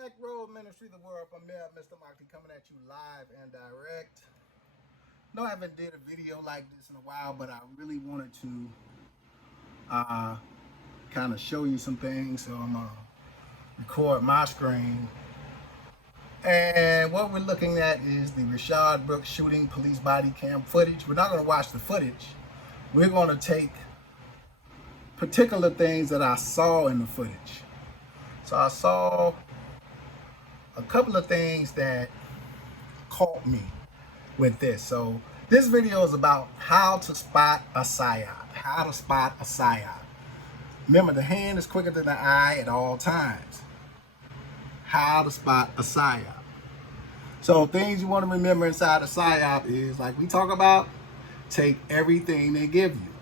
Black Road Ministry, the world premiere, Mr. Mahdi coming at you live and direct. No, I haven't did a video like this in a while, but I really wanted to kind of show you some things. So I'm gonna record my screen. And what we're looking at is the Rayshard Brooks shooting police body cam footage. We're not gonna watch the footage. We're gonna take particular things that I saw in the footage. So I saw a couple of things that caught me with this. So this video is about how to spot a psyop. How to spot a psyop. Remember, the hand is quicker than the eye at all times. How to spot a psyop. So things you want to remember inside a psyop is, like we talk about, take everything they give you.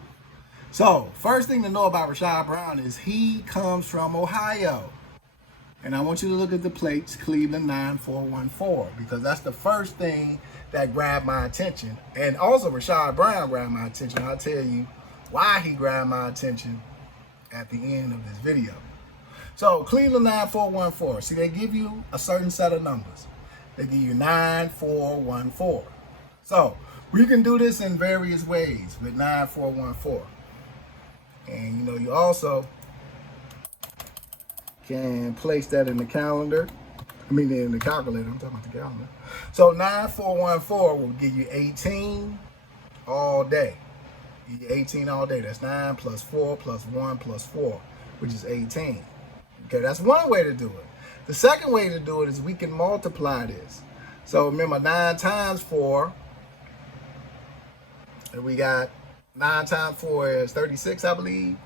So first thing to know about Rayshard Brown is he comes from Ohio. And I want you to look at the plates, Cleveland 9414, because that's the first thing that grabbed my attention. And also Rayshard Brown grabbed my attention. I'll tell you why he grabbed my attention at the end of this video. So Cleveland 9414, see, they give you a certain set of numbers. They give you 9414. So we can do this in various ways with 9414. And you know, you also can place that in the calendar. I mean, in the calculator. I'm talking about the calendar. So 9414 will give you 18 all day. You get 18 all day. That's 9 plus 4 plus 1 plus 4, which is 18. Okay, that's one way to do it. The second way to do it is we can multiply this. So remember, 9 times 4, and we got 9 times 4 is 36, I believe,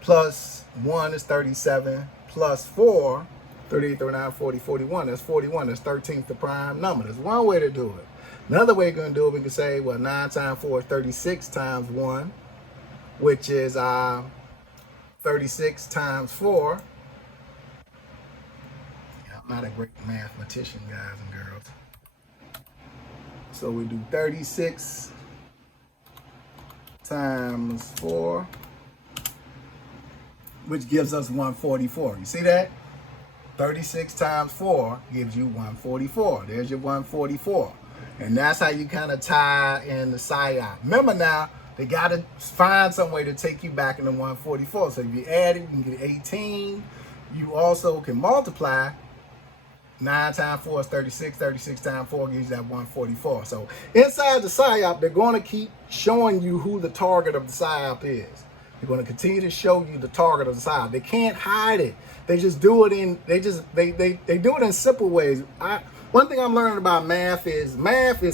plus 1 is 37, plus 4, 38, 39, 40, 41. That's 41. That's 13th the prime number. That's one way to do it. Another way we're going to do it, we can say, well, 9 times 4 is 36 times 1, which is 36 times 4. Yeah, I'm not a great mathematician, guys and girls. So we do 36 times 4, which gives us 144. You see that? 36 times 4 gives you 144. There's your 144. And that's how you kind of tie in the psyop. Remember now, they got to find some way to take you back into 144. So if you add it, you can get 18. You also can multiply. 9 times 4 is 36. 36 times 4 gives you that 144. So inside the psyop, they're going to keep showing you who the target of the psyop is. They're going to continue to show you the target of the psyop. They can't hide it. They just do it in, they do it in simple ways. One thing I'm learning about math is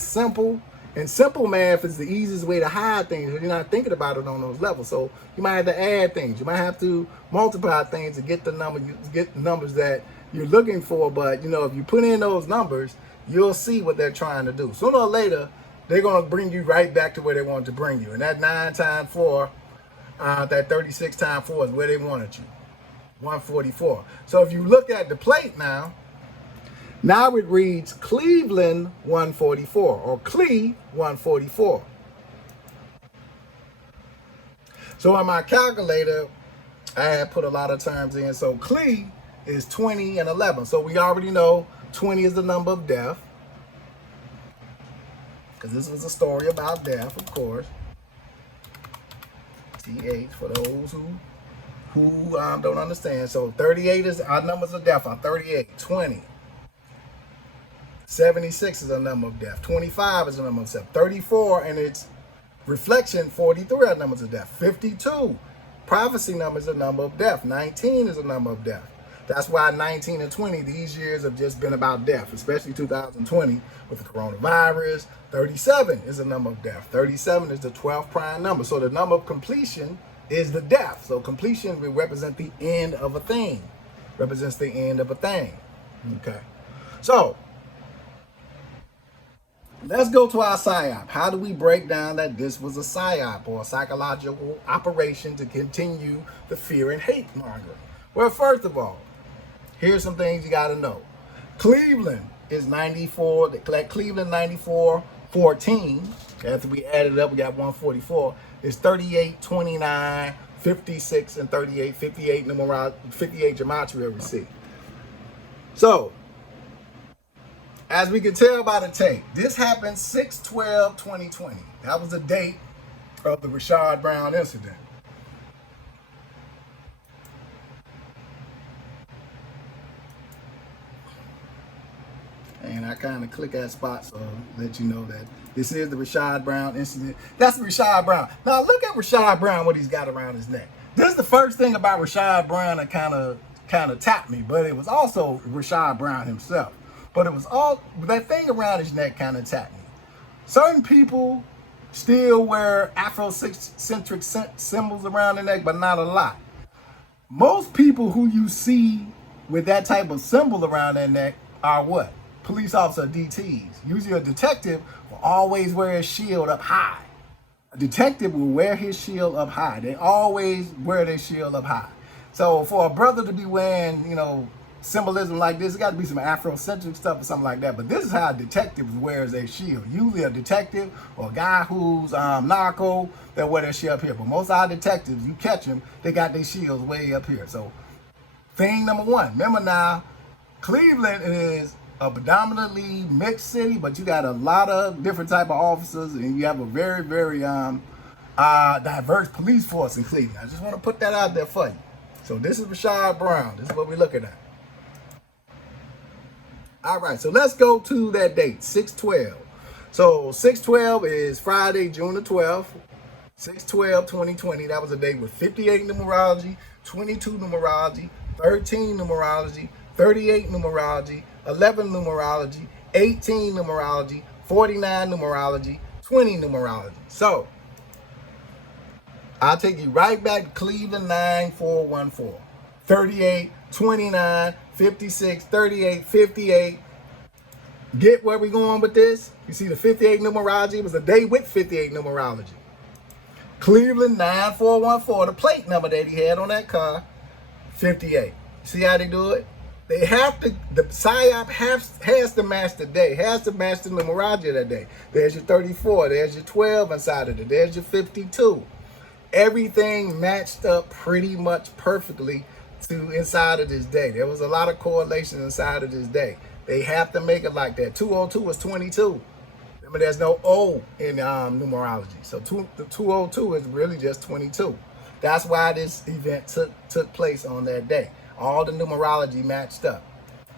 simple, and simple math is the easiest way to hide things. You're not thinking about it on those levels. So you might have to add things. You might have to multiply things to get the numbers that you're looking for. But you know, if you put in those numbers, you'll see what they're trying to do. Sooner or later, they're going to bring you right back to where they want to bring you. And that 9 times 4, that 36 times 4 is where they wanted you, 144. So if you look at the plate now it reads Cleveland 144 or Cle 144. So in my calculator, I had put a lot of terms in. So Cle is 20 and 11. So we already know 20 is the number of death, because this was a story about death, of course. TH for those who don't understand. So 38 is our numbers of death are 38, 20. 76 is a number of death. 25 is a number of death. 34 and its reflection, 43 are numbers of death. 52, prophecy number is a number of death. 19 is a number of death. That's why 19 and 20, these years have just been about death, especially 2020 with the coronavirus. 37 is a number of death. 37 is the 12th prime number. So the number of completion is the death. So completion will represent the end of a thing. Represents the end of a thing. Okay. So let's go to our psyop. How do we break down that this was a psyop or a psychological operation to continue the fear and hate mongering? Well, first of all, here's some things you got to know. Cleveland is 94. Cleveland 9414. After we added it up, we got 144. It's 38, 29, 56, and 38. 58 numeral, 58 gematria we see. So, as we can tell by the tape, this happened 6/12/2020. That was the date of the Rayshard Brown incident. And I kind of click that spot so let you know that this is the Rayshard Brown incident. That's Rayshard Brown. Now look at Rayshard Brown, what he's got around his neck. This is the first thing about Rayshard Brown that kind of tapped me, but it was also Rayshard Brown himself. But it was all that thing around his neck kind of tapped me. Certain people still wear Afrocentric symbols around their neck, but not a lot. Most people who you see with that type of symbol around their neck are what? Police officer DTs. Usually a detective will always wear his shield up high. A detective will wear his shield up high. They always wear their shield up high. So for a brother to be wearing, symbolism like this, it got to be some Afrocentric stuff or something like that. But this is how detectives wears their shield. Usually a detective or a guy who's narco, they'll wear their shield up here. But most of our detectives, you catch them, they got their shields way up here. So thing number one, remember now, Cleveland is a predominantly mixed city, but you got a lot of different type of officers, and you have a very, very diverse police force in Cleveland. I just want to put that out there for you. So this is Rayshard Brown. This is what we're looking at. All right, so let's go to that date, 6/12. So 6/12 is Friday, June the 12th, 6/12/2020. That was a day with 58 numerology, 22 numerology, 13 numerology, 38 numerology, 11 numerology, 18 numerology, 49 numerology, 20 numerology. So I'll take you right back to Cleveland 9414. 38, 29, 56, 38, 58. Get where we going with this? You see the 58 numerology? It was a day with 58 numerology. Cleveland 9414, the plate number that he had on that car, 58. See how they do it? They have to, the PSYOP has to match the day, has to match the numerology of that day. There's your 34, there's your 12 inside of it, there's your 52. Everything matched up pretty much perfectly to inside of this day. There was a lot of correlation inside of this day. They have to make it like that. 202 is 22. Remember, there's no O in numerology. So the 202 is really just 22. That's why this event took place on that day. All the numerology matched up.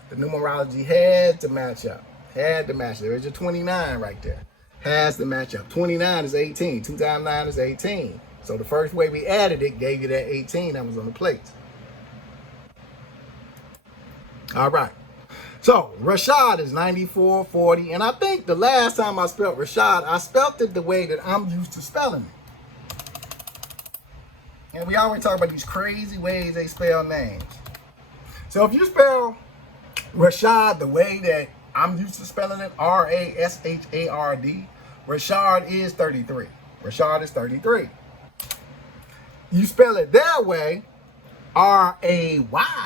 The numerology had to match up. Had to match up. There's your 29 right there. Has to match up. 29 is 18. 2 times 9 is 18. So the first way we added it gave you that 18 that was on the plates. All right. So Rayshard is 9440. And I think the last time I spelled Rayshard, I spelled it the way that I'm used to spelling it. And we always talk about these crazy ways they spell names. So if you spell Rayshard the way that I'm used to spelling it, Rashard, Rayshard is 33. Rayshard is 33. You spell it their way, Rayshard,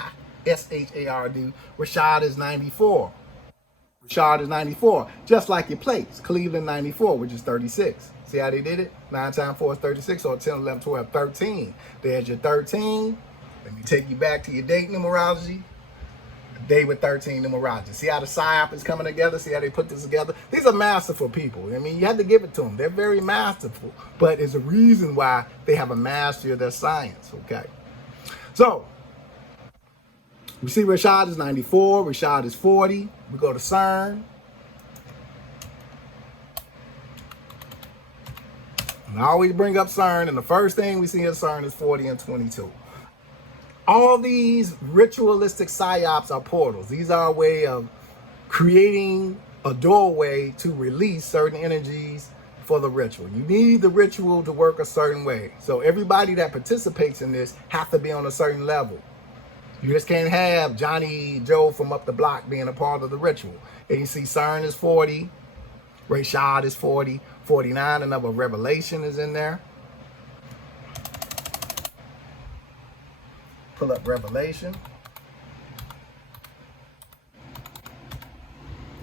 Rayshard is 94. Rayshard is 94, just like your plates. Cleveland 94, which is 36. See how they did it? 9 times 4 is 36, so 10, 11, 12, 13. There's your 13. Let me take you back to your date numerology. Day with 13 numerology. See how the PSYOP is coming together? See how they put this together? These are masterful people. I mean, you have to give it to them. They're very masterful, but there's a reason why they have a mastery of their science, okay? So, we see Rayshard is 94, Rayshard is 40. We go to CERN. And I always bring up CERN, and the first thing we see in CERN is 40 and 22. All these ritualistic psyops are portals. These are a way of creating a doorway to release certain energies for the ritual. You need the ritual to work a certain way. So everybody that participates in this have to be on a certain level. You just can't have Johnny Joe from up the block being a part of the ritual. And you see CERN is 40, Rayshard is 40, 49, another revelation is in there. Pull up Revelation.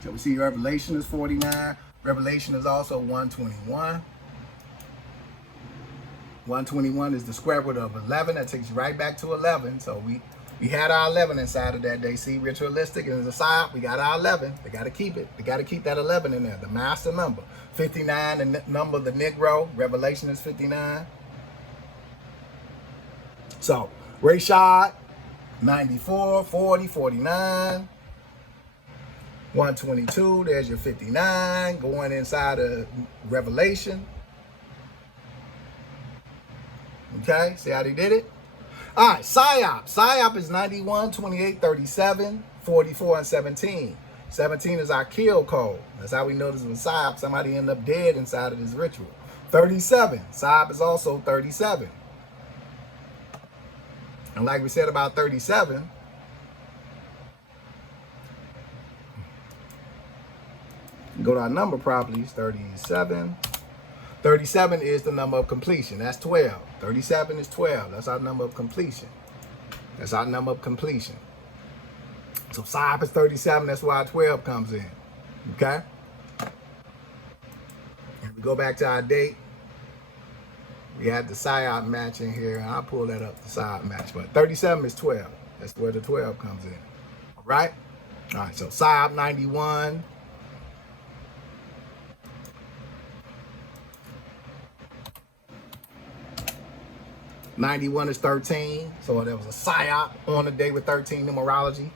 So we see Revelation is 49. Revelation is also 121. 121 is the square root of 11. That takes you right back to 11. So we We had our 11 inside of that day. See, ritualistic and the psyop, we got our 11. They got to keep it. They got to keep that 11 in there. The master number. 59, the number of the Negro. Revelation is 59. So, Rayshard, 94, 40, 49. 122, there's your 59. Going inside of Revelation. Okay, see how they did it? All right, psyop. Psyop is 91, 28, 37, 44, and 17. 17 is our kill code. That's how we know this was psyop. Somebody ended up dead inside of this ritual. 37. Psyop is also 37. And like we said about 37, go to our number properties, 37. 37 is the number of completion. That's 12. 37 is 12. That's our number of completion. That's our number of completion. So psyop is 37. That's why 12 comes in. Okay? And we go back to our date. We had the psyop match in here. And I'll pull that up, the psyop match. But 37 is 12. That's where the 12 comes in. All right? All right, so psyop 91. '91 is 13, so there was a psyop on the day with 13 numerology.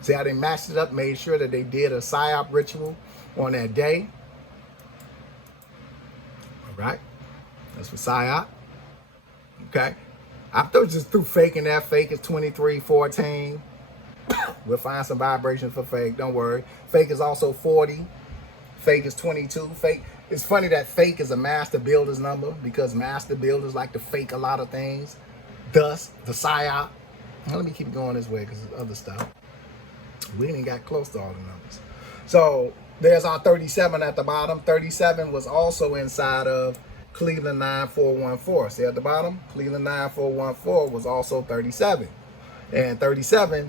See how they matched it up, made sure that they did a psyop ritual on that day. All right, that's for psyop. Okay, I just threw fake in there. Fake is 23, 14. We'll find some vibrations for fake, don't worry. Fake is also 40. Fake is 22. Fake. It's funny that fake is a master builder's number because master builders like to fake a lot of things. Thus, the psyop. Now, let me keep going this way because there's other stuff. We ain't got close to all the numbers. So there's our 37 at the bottom. 37 was also inside of Cleveland 9414. See at the bottom? Cleveland 9414 was also 37. And 37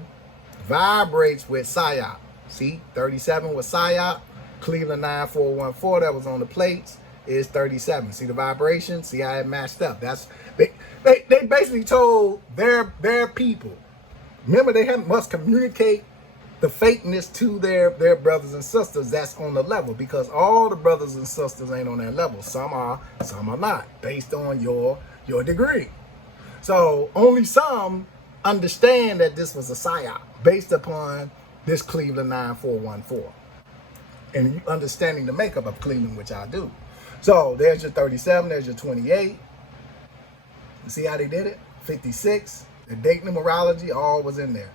vibrates with psyop. See, 37 was psyop. Cleveland 9414 that was on the plates is 37. See the vibration? See how it matched up? That's they basically told their people. Remember, they must communicate the fakeness to their brothers and sisters that's on the level, because all the brothers and sisters ain't on that level. Some are not, based on your degree. So only some understand that this was a psyop based upon this Cleveland 9414. And understanding the makeup of Cleveland, which I do. So there's your 37, there's your 28. You see how they did it? 56. The date numerology, all was in there.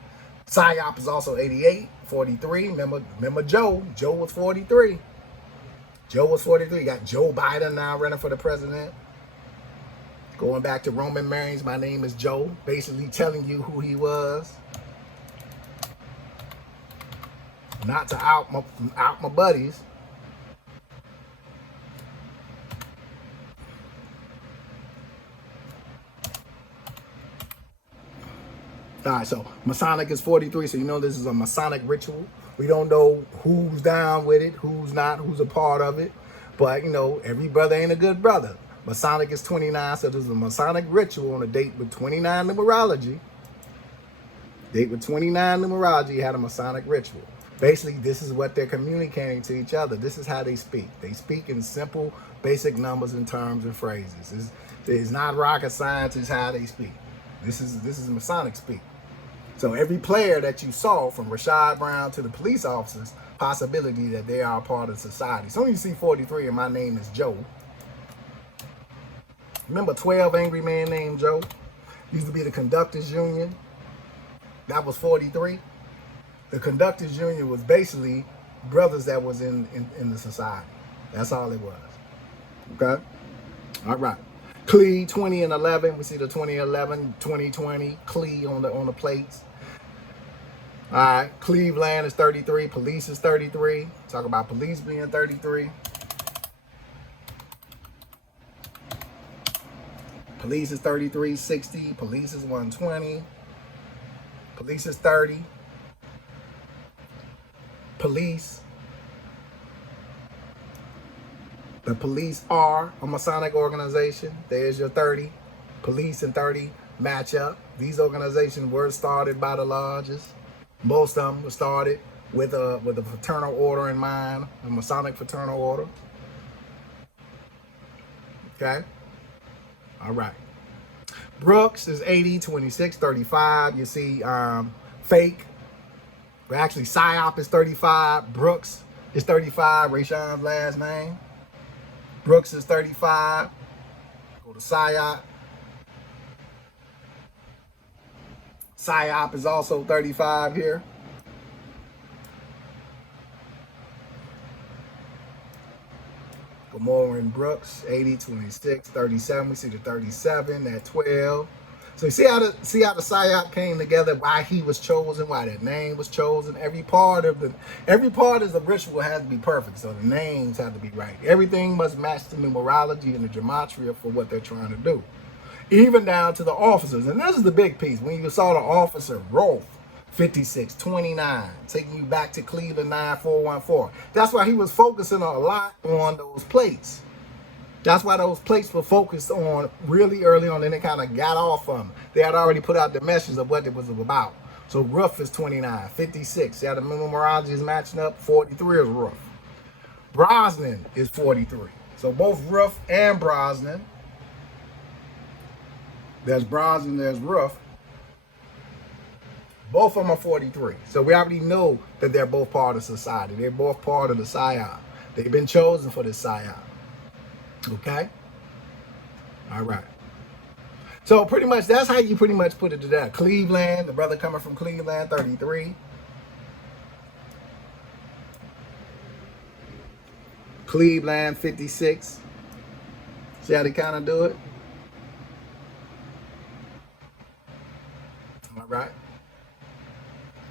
Psyop is also 88, 43. Remember Joe? Joe was 43. Joe was 43. You got Joe Biden now running for the president. Going back to Roman Reigns, my name is Joe. Basically telling you who he was. Not to out my buddies. All right, so Masonic is 43, so you know this is a Masonic ritual. We don't know who's down with it, who's not, who's a part of it. But, you know, every brother ain't a good brother. Masonic is 29, so there's a Masonic ritual on a date with 29 numerology. Date with 29 numerology, you had a Masonic ritual. Basically, this is what they're communicating to each other. This is how they speak. They speak in simple, basic numbers and terms and phrases. It's not rocket science, it's how they speak. This is Masonic speak. So every player that you saw, from Rayshard Brown to the police officers, possibility that they are a part of society. So when you see 43 and my name is Joe. Remember 12 angry men named Joe? Used to be the Conductors Union. That was 43. The Conductors Union was basically brothers that was in the society. That's all it was. Okay? All right. Clee 20 and 11. We see the 2011, 2020. Clee on the plates. All right. Cleveland is 33. Police is 33. Talk about police being 33. Police is 33, 60. Police is 120. Police is 30. Police. The police are a Masonic organization. There's your 30. Police and 30 match up. These organizations were started by the lodges. Most of them were started with a fraternal order in mind, a Masonic fraternal order. Okay. All right. Brooks is 80, 26, 35. You see fake. But actually, PSYOP is 35. Brooks is 35. Rayshard's last name. Brooks is 35. Go to PSYOP. PSYOP is also 35 here. Gomorrah and Brooks, 80, 26, 37. We see the 37 at 12. So you see how the PSYOP came together, why he was chosen, why that name was chosen. Every part of the ritual has to be perfect. So the names have to be right. Everything must match the numerology and the gematria for what they're trying to do. Even down to the officers. And this is the big piece. When you saw the officer, Rolf, 5629, taking you back to Cleveland 9414. That's why he was focusing a lot on those plates. That's why those plates were focused on really early on, and they kind of got off of them. They had already put out the message of what it was about. So Ruff is 29, 56. See how the numerology is matching up? 43 is Ruff. Brosnan is 43. So both Ruff and Brosnan. There's Brosnan, there's Ruff. Both of them are 43. So we already know that they're both part of society. They're both part of the PSYOP. They've been chosen for this PSYOP. Okay? All right. So pretty much, that's how you pretty much put it together. Cleveland, the brother coming from Cleveland, 33. Cleveland, 56. See how they kind of do it? All right.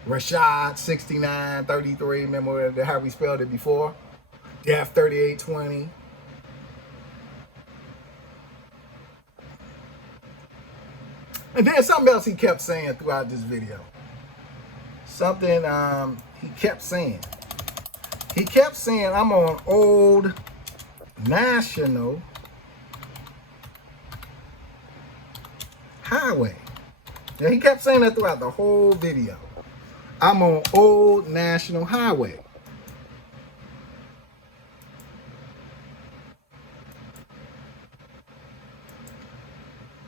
Rayshard, 69, 33. Remember how we spelled it before? Def, 3820. And then something else he kept saying throughout this video. Something he kept saying. He kept saying, I'm on Old National Highway. Yeah, he kept saying that throughout the whole video. I'm on Old National Highway.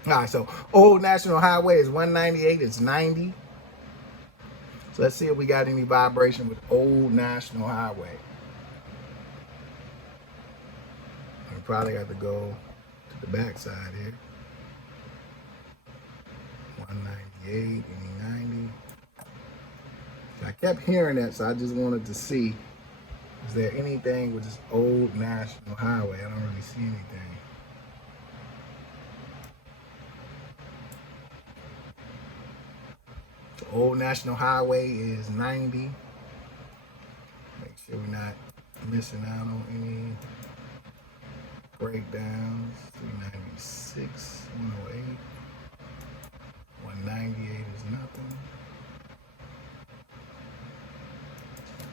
All right, so Old National Highway is 198, it's 90. So let's see if we got any vibration with Old National Highway. We probably got to go to the back side here. 198, any 90. I kept hearing that, so I just wanted to see, is there anything with this Old National Highway? I don't really see anything. The Old National Highway is 90. Make sure we're not missing out on any breakdowns. 396, 108, 198 is nothing.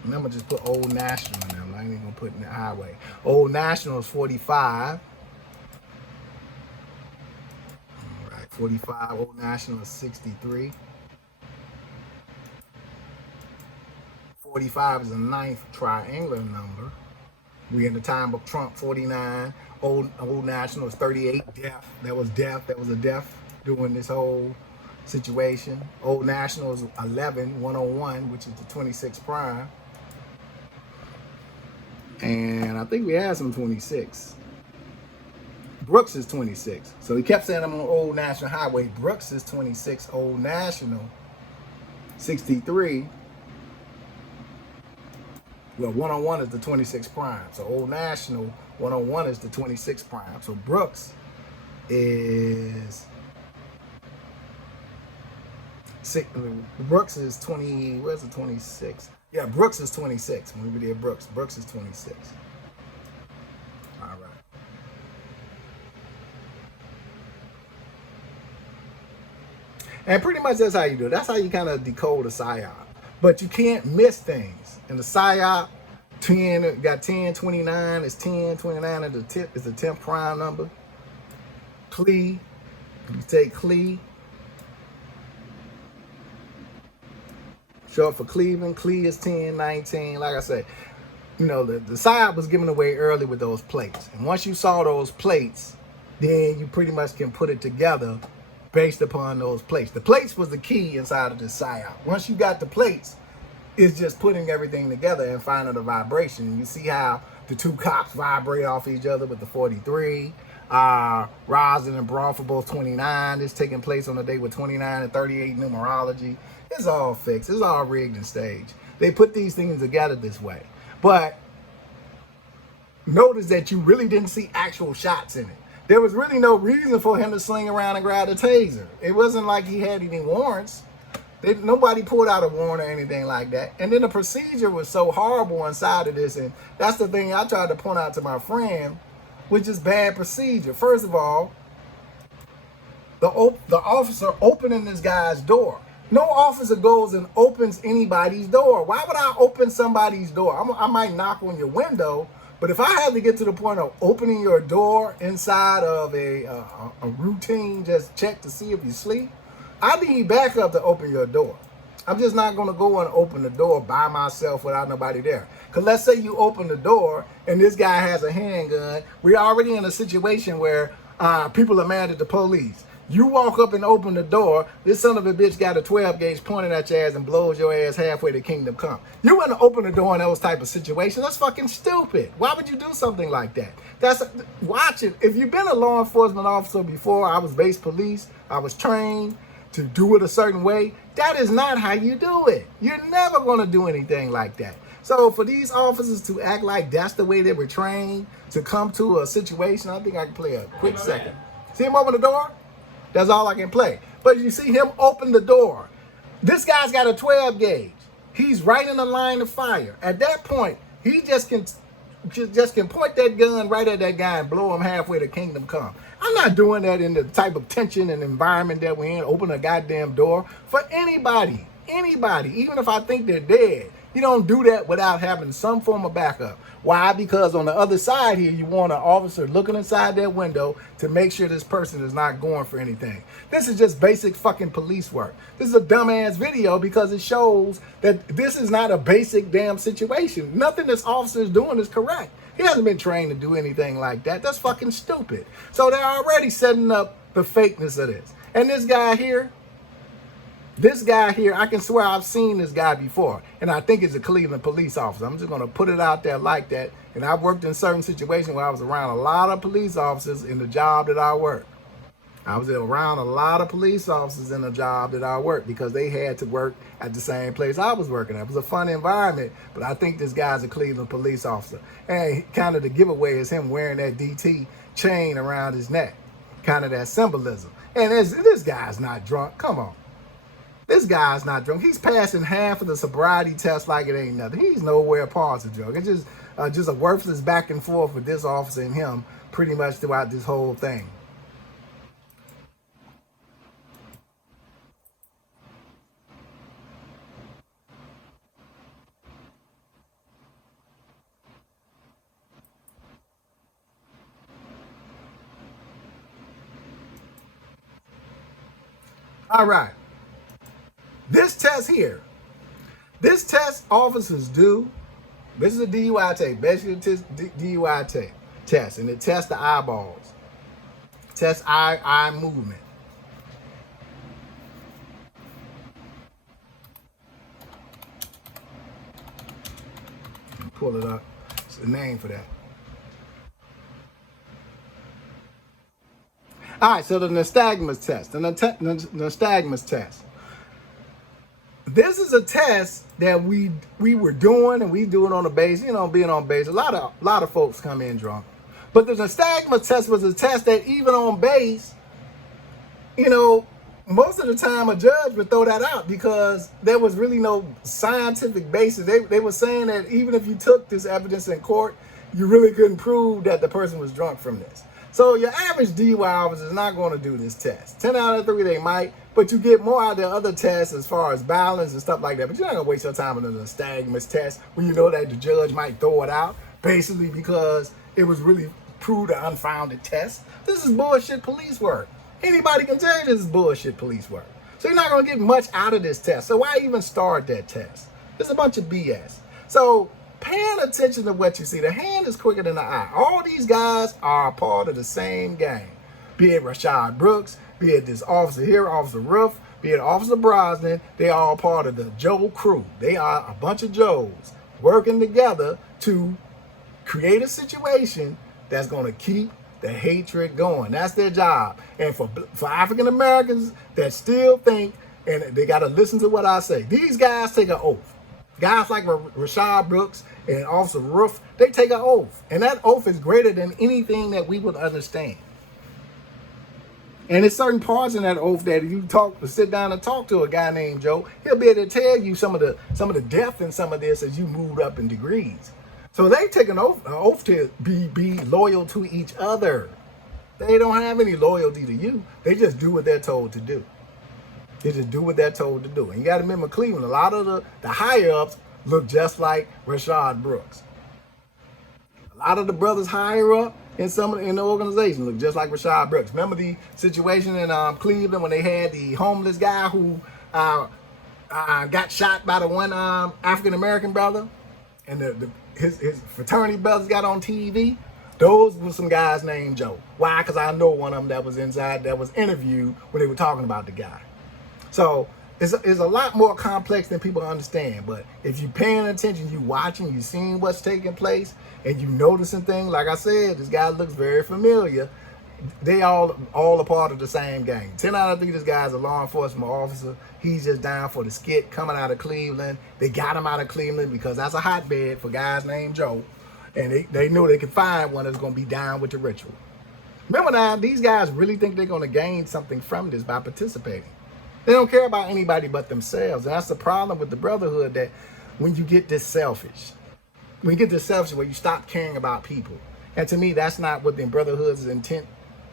And I'm gonna just put Old National in there. I'm not even gonna put in the highway. Old National is 45. All right, 45. Old National is 63. 45 is the 9th triangular number. We in the time of Trump, 49. Old National is 38. Deaf. That was a deaf during this whole situation. Old National is 11, 101, which is the 26 prime. And I think we had some 26. Brooks is 26. So he kept saying I'm on Old National Highway. Brooks is 26. Old National, 63. Well, 101 is the 26 prime. So Old National, 101 is the 26 prime. So Brooks is... Brooks is 20, where's the 26? Yeah, Brooks is 26. When we did Brooks is 26. All right. And pretty much that's how you do it. That's how you kind of decode a PSYOP. But you can't miss things. In the PSYOP, 10, got 10, 29, it's 10, 29 at the tip is the 10th prime number. Clee, you take Clee. short for Cleveland. Cle is 1019. Like I said, you know, the PSYOP was given away early with those plates. And once you saw those plates, then you pretty much can put it together based upon those plates. The plates was the key inside of the PSYOP. Once you got the plates, it's just putting everything together and finding the vibration. You see how the two cops vibrate off each other with the 43. Rosin and Braun for both 29. It's taking place on the day with 29 and 38 numerology. It's all fixed. It's all rigged and staged. They put these things together this way. But notice that you really didn't see actual shots in it. There was really no reason for him to sling around and grab a taser. It wasn't like he had any warrants. Nobody pulled out a warrant or anything like that. And then the procedure was so horrible inside of this. And that's the thing I tried to point out to my friend, which is bad procedure. First of all, the officer opening this guy's door. No officer goes and opens anybody's door. Why would I open somebody's door? I might knock on your window, but if I had to get to the point of opening your door inside of a routine just check to see if you sleep, I need backup to open your door. I'm just not going to go and open the door by myself without nobody there. Because let's say you open the door and this guy has a handgun. We're already in a situation where people are mad at the police. You walk up and open the door. This son of a bitch got a 12 gauge pointed at your ass and blows your ass halfway to kingdom come. You wouldn't open the door in those type of situations. That's fucking stupid. Why would you do something like that? Watch it. If you've been a law enforcement officer before, I was base police. I was trained to do it a certain way. That is not how you do it. You're never going to do anything like that. So for these officers to act like that's the way they were trained to come to a situation, I think I can play a quick second. See him open the door? That's all I can play. But you see him open the door. This guy's got a 12 gauge. He's right in the line of fire. At that point, he just can point that gun right at that guy and blow him halfway to kingdom come. I'm not doing that in the type of tension and environment that we're in. Open a goddamn door for anybody, even if I think they're dead. You don't do that without having some form of backup. Why? Because on the other side here, you want an officer looking inside that window to make sure this person is not going for anything. This is just basic fucking police work. This is a dumbass video because it shows that this is not a basic damn situation. Nothing this officer is doing is correct. He hasn't been trained to do anything like that. That's fucking stupid. So they're already setting up the fakeness of this. And this guy here, I can swear I've seen this guy before. And I think he's a Cleveland police officer. I'm just going to put it out there like that. And I've worked in certain situations where I was around a lot of police officers in the job that I worked. I was around a lot of police officers in the job that I worked because they had to work at the same place I was working at. It was a fun environment, but I think this guy's a Cleveland police officer. And kind of the giveaway is him wearing that DT chain around his neck. Kind of that symbolism. And this guy's not drunk. Come on. This guy's not drunk. He's passing half of the sobriety test like it ain't nothing. He's nowhere past a drunk. It's just a worthless back and forth with this officer and him pretty much throughout this whole thing. All right. This test here, this test officers do, this is a DUI test, basically a DUI test, and it tests the eyeballs, tests eye movement. Pull it up, it's the name for that. All right, so the nystagmus test, the nystagmus test. This is a test that we were doing, and we do it on the base. You know, being on base, a lot of folks come in drunk. But the nystagmus test was a test that even on base, you know, most of the time a judge would throw that out because there was really no scientific basis. They were saying that even if you took this evidence in court, you really couldn't prove that the person was drunk from this. So your average DUI officer is not going to do this test. 10 out of 3 they might, but you get more out of the other tests as far as balance and stuff like that. But you're not going to waste your time on the nystagmus test when you know that the judge might throw it out, basically because it was really proved an unfounded test. This is bullshit police work. Anybody can tell you this is bullshit police work. So you're not going to get much out of this test. So why even start that test? It's a bunch of BS. So paying attention to what you see. The hand is quicker than the eye. All these guys are a part of the same game. Be it Rayshard Brooks, be it this officer here, Officer Ruff, be it Officer Brosnan, they are all part of the Joe crew. They are a bunch of Joes working together to create a situation that's going to keep the hatred going. That's their job. And for African Americans that still think, and they got to listen to what I say, these guys take an oath. Guys like Rayshard Brooks and Officer Ruff, they take an oath. And that oath is greater than anything that we would understand. And there's certain parts in that oath that if you sit down and talk to a guy named Joe, he'll be able to tell you some of the depth in some of this as you moved up in degrees. So they take an oath to be loyal to each other. They don't have any loyalty to you. They just do what they're told to do. They just do what they're told to do. And you got to remember, Cleveland, a lot of the higher ups look just like Rayshard Brooks. A lot of the brothers higher up in the organization look just like Rayshard Brooks. Remember the situation in Cleveland when they had the homeless guy who got shot by the one African American brother, and his fraternity brothers got on TV? Those were some guys named Joe. Why? Because I know one of them that was inside that was interviewed when they were talking about the guy. So it's a lot more complex than people understand. But if you're paying attention, you watching, you seeing what's taking place, and you noticing things, like I said, this guy looks very familiar. They all a part of the same gang. 10 out of 3, this guy's a law enforcement officer. He's just down for the skit coming out of Cleveland. They got him out of Cleveland because that's a hotbed for guys named Joe. And they knew they could find one that's going to be down with the ritual. Remember now, these guys really think they're going to gain something from this by participating. They don't care about anybody but themselves. And that's the problem with the brotherhood, that when you get this selfish, where you stop caring about people. And to me, that's not what the brotherhood's intent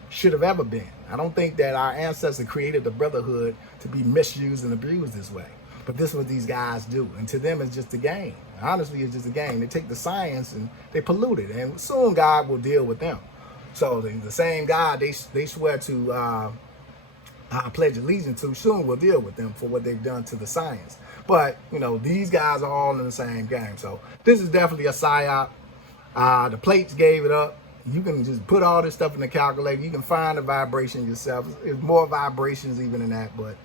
should have ever been. I don't think that our ancestors created the brotherhood to be misused and abused this way. But this is what these guys do. And to them, it's just a game. Honestly, it's just a game. They take the science and they pollute it. And soon God will deal with them. So the same God they swear to pledge allegiance to, soon will deal with them for what they've done to the science. But, these guys are all in the same game. So this is definitely a psyop. The plates gave it up. You can just put all this stuff in the calculator. You can find the vibration yourself. It's more vibrations even than that. But,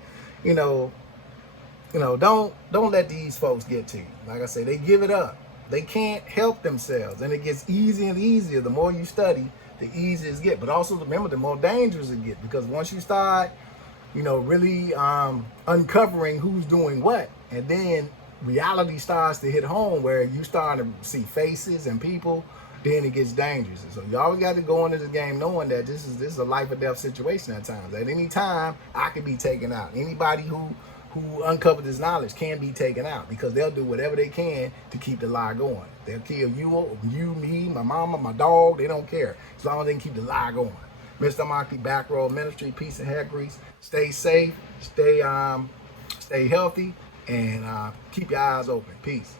don't let these folks get to you. Like I say, they give it up. They can't help themselves. And it gets easier and easier. The more you study, the easier it gets. But also remember, the more dangerous it gets. Because once you start, really uncovering who's doing what, and then reality starts to hit home where you start to see faces and people, then it gets dangerous. So you always got to go into this game knowing that this is a life or death situation at times. At any time, I can be taken out. Anybody who uncovered this knowledge can be taken out, because they'll do whatever they can to keep the lie going. They'll kill you, me, my mama, my dog. They don't care as long as they can keep the lie going. Mr. Mahdi, Back Row Ministry, peace and hair grease. Stay safe, stay healthy, and keep your eyes open. Peace.